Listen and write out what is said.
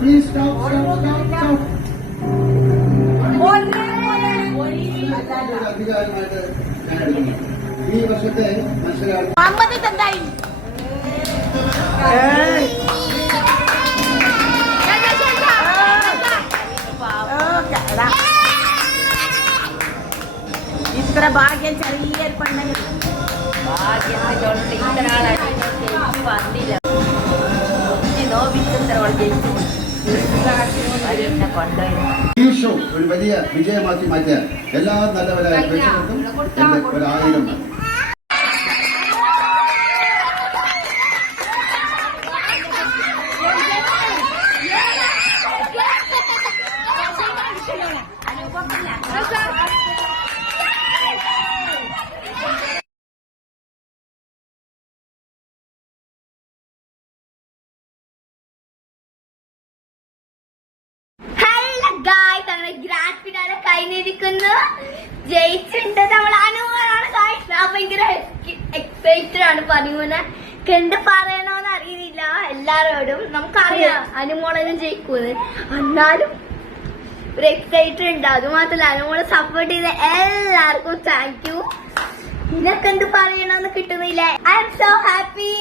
please stop. അധികാരമായിട്ട് ഞാൻ എടുക്കുന്നു. ഈ വർഷത്തെ മത്സരാർത്ഥി ഇത്ര ഭാഗ്യം ചെറിയൊരു പെണ്ണെങ്കിൽ ഭാഗ്യത്തിലോട്ട് ഇത്ര ആളായിട്ട് വന്നില്ല. നോവിച്ചോളെ ജയിച്ചു കൊണ്ടുപോയി ഈ ഷോ ഒരു വലിയ വിജയമാക്കി മാറ്റാൻ എല്ലാ നല്ലവരായ പ്രേക്ഷകർക്കും എന്റെ 1000 ഗ്രാൻഡ് ഫിനാലെ കഴിഞ്ഞിരിക്കുന്നു. ജയിച്ചിട്ടുണ്ട് നമ്മൾ അനുമോനാണ്. ഞാൻ ഭയങ്കര എക്സൈറ്റഡ് ആണ്. പനിമോനെ കണ്ട് പറയണോന്ന് അറിയുന്നില്ല എല്ലാരോടും. നമുക്കറിയാം അനുമോളനും ജയിക്കൂന്ന്. എന്നാലും ഒരു എക്സൈറ്റഡ് ഉണ്ട്. അത് മാത്രല്ല അനുമോളെ സപ്പോർട്ട് ചെയ്ത എല്ലാവർക്കും താങ്ക് യു. നിനക്ക് എന്ത് പറയണോന്ന് കിട്ടുന്നില്ല. I M so happy.